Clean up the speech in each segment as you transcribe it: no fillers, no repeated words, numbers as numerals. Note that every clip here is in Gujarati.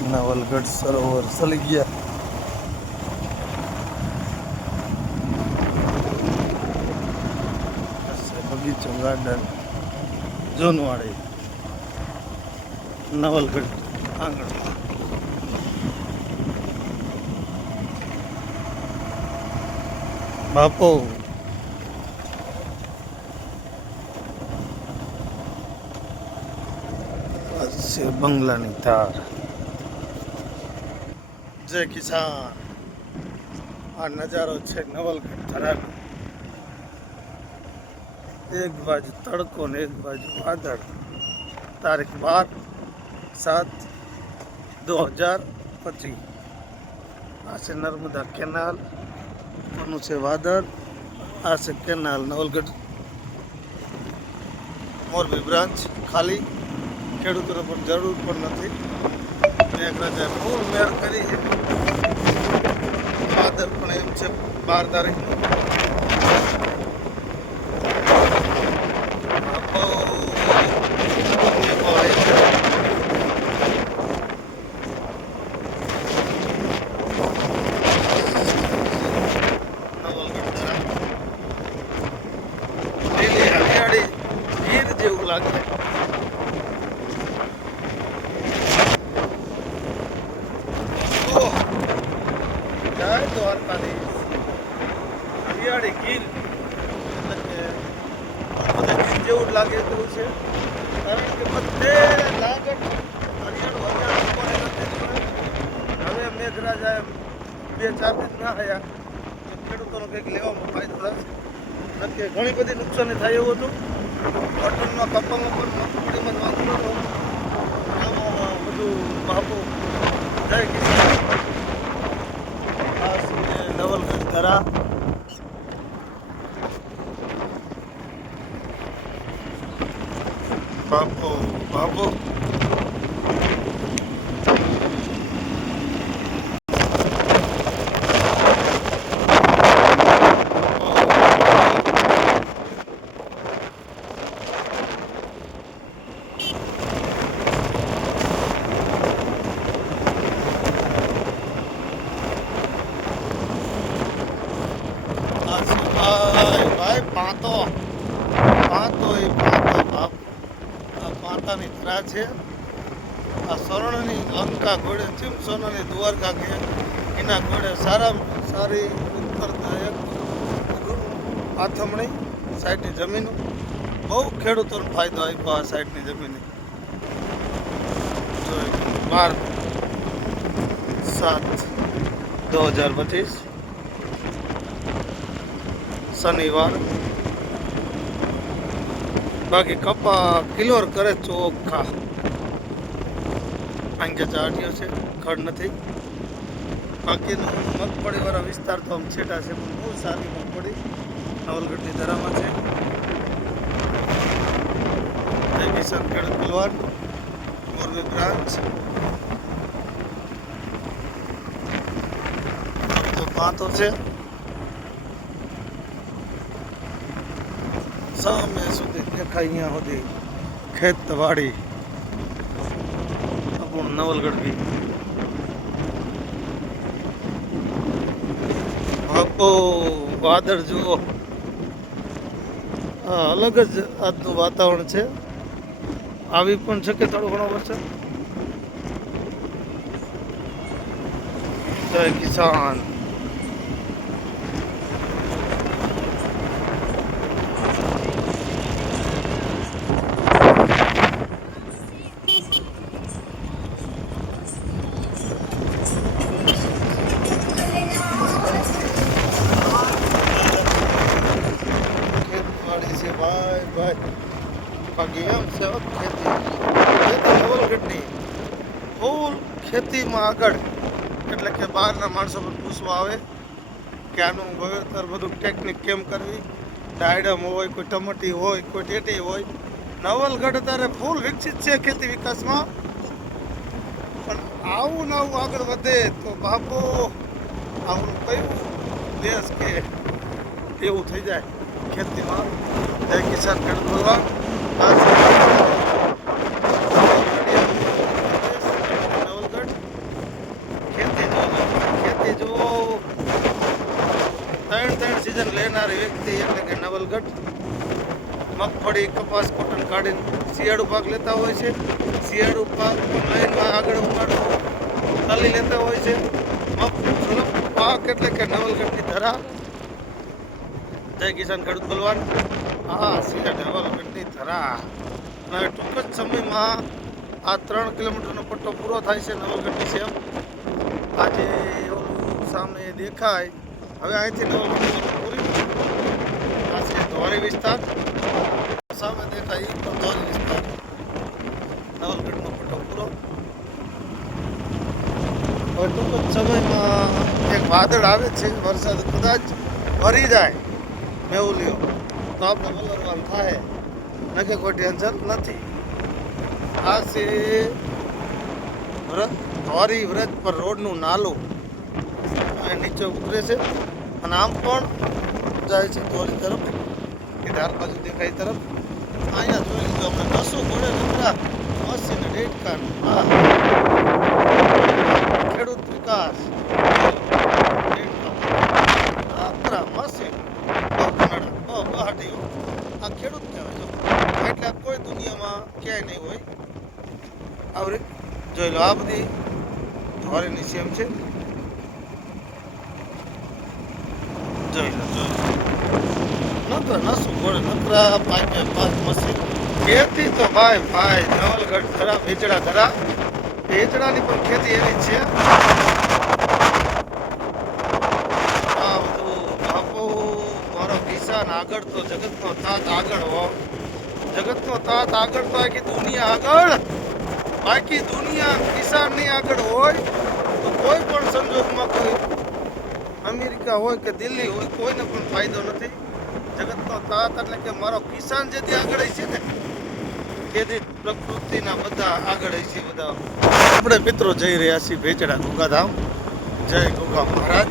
નવલગઢ સરોવર ચલી ગયા. બગીચો ગાર્ડન જોનવાડી નવલગઢ આંગણમાં બાપો છે બંગલાની ધાર. જય કિસાન. આ નજારો છે નવલગઢ ધરાનો. એક બાજુ તડકો ને એક બાજુ વાદળ. તારીખ 12/7/2025. આ છે નર્મદા કેનાલ. કોનું છે વાદળ. આ છે કેનાલ નવલગઢ મોરબી બ્રાન્ચ ખાલી. ખેડૂતોને પણ જરૂર પણ નથી. મેઘરાજાએ ફૂલ મેર કરી છે. વાદળ પણ એમ છે 12 તારીખનું. જેવું લાગે. જય દ્વારકાધીશ. હરિયાળી ગીર એટલે કે બધા ગીર જેવું જ લાગે તેવું છે. કારણ કે બધે લાગત હરિયાળું હવે મેઘરાજા 2-4 દિન ના રહ્યા. ખેડૂતોનો કંઈક લેવામાં ફાયદો થશે. કે ઘણી બધી નુકસાની થાય એવું હતું. કોટનમાં કપામાં પણ મગફળીમાં વાંધો નતો. આમાં બધું બાપુ જય કિસાન. આ છે નવલગઢ ધરા. બાપુ બાપુ ભાઈ પાંતો બાપ. આ પાંતાની ધરા છે. આ સ્વર્ણની લંકા ઘોડે ચીમ સોનાની દ્વારકા કે એના ઘોડે સારામાં સારી ઉત્તરદાયક આથમણી સાઈડની જમીનો. બહુ ખેડૂતોને ફાયદો આપ્યો આ સાઈડની જમીને. 12/7/2025 શનિવાર. બાકી કપા કિલોર કરે ચોખ્ખા. આંગે ચાટ્યો છે, ખડ નથી. બાકીનું મગફળીવાળા વિસ્તાર તો આમ છેટા છે, પણ બહુ સારી મગફળી નવલગઢની ધરામાં છે. જય કિસાન ખેડૂત બલવાન મોરબી બ્રાન્ચ. તો પાંતો છે. સામે સુધી દેખાય અહીંયા સુધી ખેતવાડી આપણું નવલગઢ બી. બાપો વાદળ જુઓ. અલગ જ આજનું વાતાવરણ છે. આવી પણ શકે થોડો ઘણો વરસાદ. જય કિસાન. ભાઈ બાકી એમ છે ખેતી નવલગઢની ફૂલ ખેતીમાં આગળ. એટલે કે બહારના માણસો પણ પૂછવા આવે કે આનું વાવેતર બધું ટેકનિક કેમ કરવી. ડાયડમ હોય, કોઈ ટમાટી હોય, કોઈ ટેટી હોય. નવલગઢ અત્યારે ફૂલ વિકસિત છે ખેતી વિકાસમાં. પણ આવું ને આવું આગળ વધે તો બાપો આવું કયું દેશ કે એવું થઈ જાય ખેતીમાં. જય કિસાન ખેડૂત બલવાન. નવલગઢ અમારી વ્યક્તિ એટલે કે નવલગઢ મગફળી કપાસ કોટન કાઢીને શિયાળુ પાક લેતા હોય છે. શિયાળુ પાક લઈને આગળ ઉનાળો તલી લેતા હોય છે. પાક એટલે કે નવલગઢની ધરા. જય કિસાન ખેડૂત બલવાન. હા નવલગઢની ધરા. અને ટૂંક જ સમયમાં આ 3 કિલોમીટરનો પટ્ટો પૂરો થાય છે નવલગઢની સેમ. આજે ઓલું સામે દેખાય હવે અહીંથી નવલગઢ પૂરી આ છે ધોરી વિસ્તાર. સામે દેખાય એ પણ ધોરી વિસ્તાર. નવલગઢનો પટ્ટો પૂરો. હવે ટૂંક જ સમયમાં એક વાદળ આવે છે. વરસાદ કદાચ ભરી જાય મેહુલીઓ તો આપણે વલરવાલ થાય નકે કોઈ ટેન્શન નથી. આ છે ધોરી વ્રજ પર રોડનું નાલું નીચે ઉતરે છે અને આમ પણ જાય છે ધોરી તરફ કે ધાર બાજુ દેખાય તરફ. અહીંયા જોઈ લીધું આપણે નસું ઘોડે નકરા મસીને ડેટકાનું. હા ખેડૂત વિકાસ મસીન બહાટીઓ આ ખેડૂત કહેવાય. જો એટલે કોઈ દુનિયામાં ક્યાંય નહીં હોય. આવરી જોઈ લો આ બધી ધોરીની સેમ છે. જોઈ લો નકરા નસું ઘોડે નકરા પાઇપે પાક મશીન ખેતી તો ભાઈ નવલગઢ ધરા ભેચડા ધરા. ભેચડાની પણ ખેતી એવી છે. આ બધું બાપુ મારો કિસાન આગળ તો જગતનો તાત આગળ હો. જગતનો તાત આગળ તો આખી દુનિયા આગળ. બાકી દુનિયા કિસાનની આગળ હોય તો કોઈ પણ સંજોગમાં કોઈ અમેરિકા હોય કે દિલ્હી હોય કોઈને પણ ફાયદો નથી. જગતનો તાત એટલે કે મારો કિસાન જેથી આગળ છે ને તેથી પ્રકૃતિના બધા આગળ છે. બધા આપણે મિત્રો જઈ રહ્યા છીએ ભેચડા ગોગાધામ. જય ગોગા મહારાજ.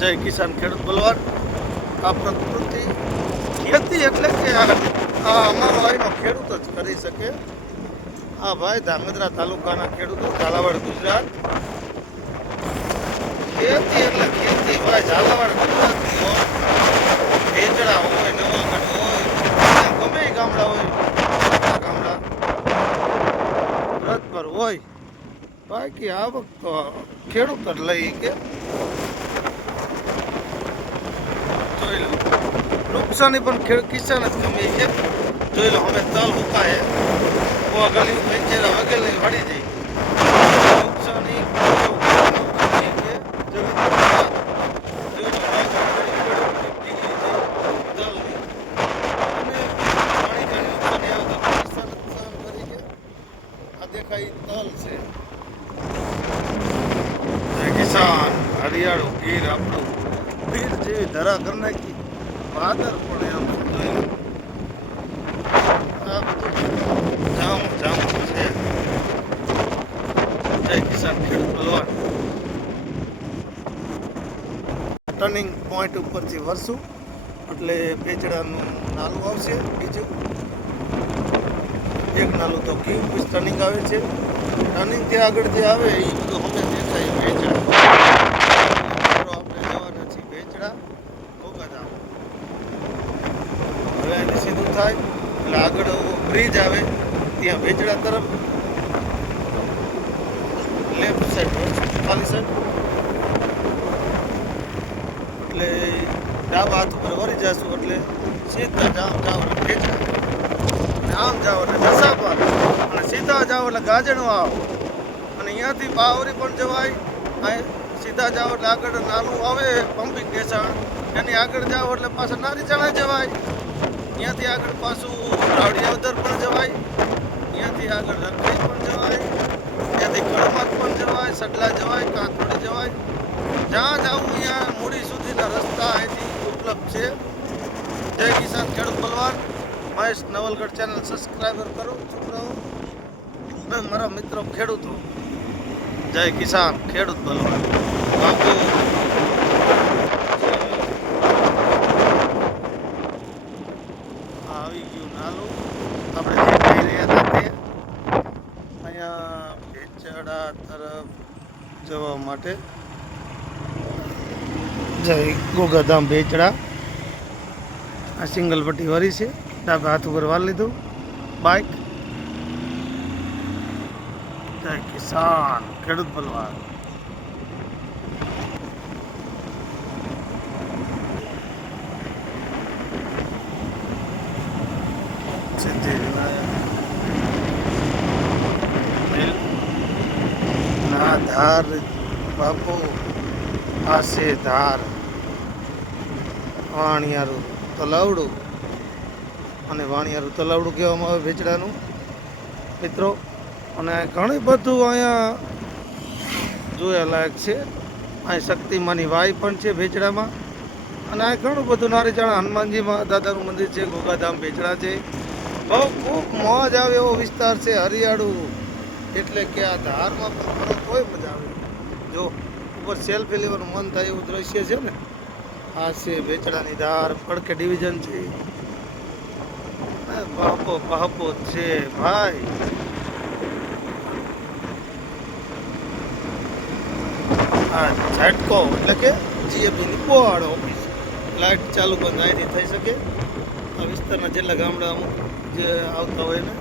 જય કિસાન ખેડૂત બલવાન. આ પ્રકૃતિ ખેતી એટલે કે આ અમારો અહીંનો ખેડૂત જ કરી શકે. આ ભાઈ ધાંગધ્રા તાલુકાના ખેડૂતો ઝાલાવાડ ગુજરાત. ખેતી એટલે ખેતી ભાઈ ઝાલાવાડ ગુજરાતની હોય. ભેચડા હોય નવાગઢ હોય ગમે ગામડા હોય ગામડા રથભર હોય. બાકી આવક તો ખેડૂત જ લઈ કે જોઈ લો. નુકસાની પણ કિસાન જ કમી છે. જોઈ લો અમે તલ હુકાય ગલી પંચેરા વગેરે હળી જાય. નુકસાની દેખાય તલ છે. કિસાન હરિયાળું ગીર આપણું ગીર જેવી ધરા કરી નાખી. વાદર પણ એમ આ બધું જામ છે. જય કિસાન ખેડૂત બલવાન. ટર્નિંગ પોઈન્ટ ઉપરથી વરસું એટલે ભેચડાનું નાલું આવશે. બીજું એક નાલું તો ક્યુ ટર્નિંગ આવે છે. ટર્નિંગથી આગળ જે આવે એ બધું અમે દેખાય ભેચડા. આપણે જવાના છીએ ભેચડા ગોગાધામ. હવે એને સીધું થાય એટલે આગળ બ્રિજ આવે ત્યાં ભેચડા તરફ લેફ્ટ સાઈડ ખાલી સાઈડ એટલે ડાબા હાથ ઉપર વળી જશું એટલે સીધા જાવ ભેચડા. આમ જાઓ એટલે દસાપર અને સીધા જાઓ એટલે ગાજણો આવો. અને અહીંયાથી બાવરી પણ જવાય. અહીં સીધા જાઓ એટલે આગળ નાલું આવે પંપિંગ સ્ટેશન. એની આગળ જાઓ એટલે પાછા નારીચાણા જવાય. અહીંયાથી આગળ પાછું રાવડિયાવદર પણ જવાય. અહીંયાથી આગળ રખડી પણ જવાય. ત્યાંથી કળમાત પણ જવાય. સડલા જવાય. કાંકરોડી જવાય. જ્યાં જાવું અહીંયા મૂડી સુધીના રસ્તા અહીંથી ઉપલબ્ધ છે. જય કિસાન ખેડૂત બલવાન. મહેશ નવલગઢ ચેનલ સબસ્ક્રાઈબર કરો છોકરાઓ અને મારા મિત્રો ખેડૂતો. જય કિસાન ખેડૂત બલવાન. બાપુ આવી ગયું નાલું આપણે જે કહી રહ્યા હતા તે. અહીંયા ભેચડા તરફ જવા માટે જય ગોગાધામ બેચડા. આ સિંગલ પટ્ટી વાળી છે. ડાબા હાથ ઉપર વાર લીધું બાઇક. જય કિસાન ખેડૂત બલવાન. ના ધાર બાપુ આસે ધાર વાણિયારું તલાવડું. અને વાણિયારું તલાવડું કહેવામાં આવે વેચડાનું મિત્રો. અને ઘણી બધું અહીંયા જોયા લાયક છે. અહીં શક્તિમાની વાય પણ છે વેચડામાં. અને આ ઘણું બધું નારીચાણા હનુમાનજી દાદાનું મંદિર છે. ગોગાધામ વેચડા છે. બહુ ખૂબ મોજ આવે એવો વિસ્તાર છે, હરિયાળું. એટલે કે આ ધારમાં પણ કોઈ મજા આવે. જો ઉપર સેલ્ફી લેવાનું મન થાય એવું દ્રશ્ય છે ને. આ છે વેચડાની ધાર, પડકે ડિવિઝન છે. બાપો બાપો છે ભાઈ. આ ઝાટકો એટલે કે જીએપીની બોર્ડ ઓફિસ. લાઇટ ચાલુ બંધ અહીંથી થઈ શકે. આ વિસ્તારના જેટલા ગામડા અમુક જે આવતા હોય ને.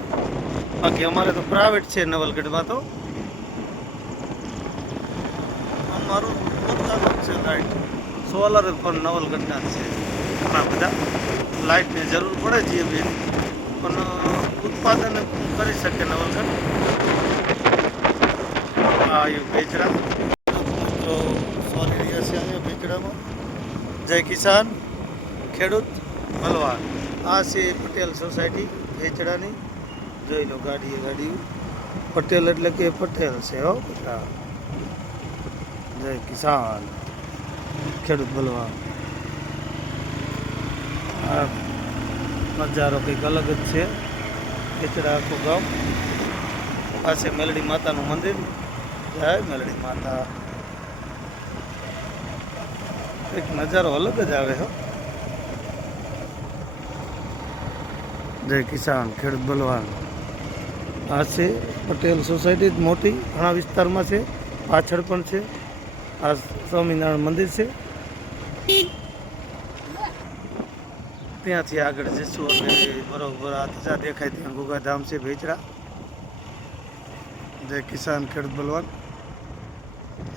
બાકી અમારે તો પ્રાઇવેટ છે નવલગઢમાં. તો અમારું પોતાનું છે લાઇટ. સોલર પણ નવલગઢના છે. ઘણા બધા લાઇટની જરૂર પડે જીએપી પણ ઉત્પાદન કરી શકે નવલગઢ. આ વેચડા મિત્રો સોરી રહ્યા છે અહીંયા વેચડામાં. જય કિસાન ખેડૂત બલવાન. આ છે પટેલ સોસાયટી વેચડાની. જોઈ લો ગાડી પટેલ એટલે કે પટેલ છે હો બેટા. જય કિસાન ખેડૂત બલવાન. આ નજારો કંઈક અલગ જ છે. વેચડા આખું ગામ. આ છે મેલડી માતાનું મંદિર. જય મેલડી માતા. એક નજારો અલગ જ આવે હો. જય કિસાન ખેડૂત બલવાન. આ છે પટેલ સોસાયટી મોટી, ઘણા વિસ્તારમાં છે. પાછળ પણ છે. આ સ્વામિનારાયણ મંદિર છે. ત્યાંથી આગળ જઈશું એટલે બરોબર આ ધજા દેખાય ત્યાં ગોગાધામ છે વેચડા. જય કિસાન ખેડૂત બલવાન.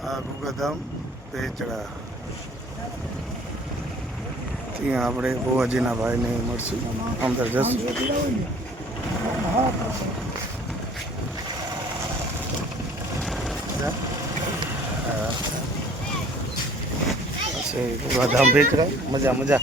આ ગોગાધામ વેચડા. ત્યાં આપણે ગોવાજીના ભાઈને મળશું. અંદર જશું. ગોગાધામ વેચડા. મજા મજા.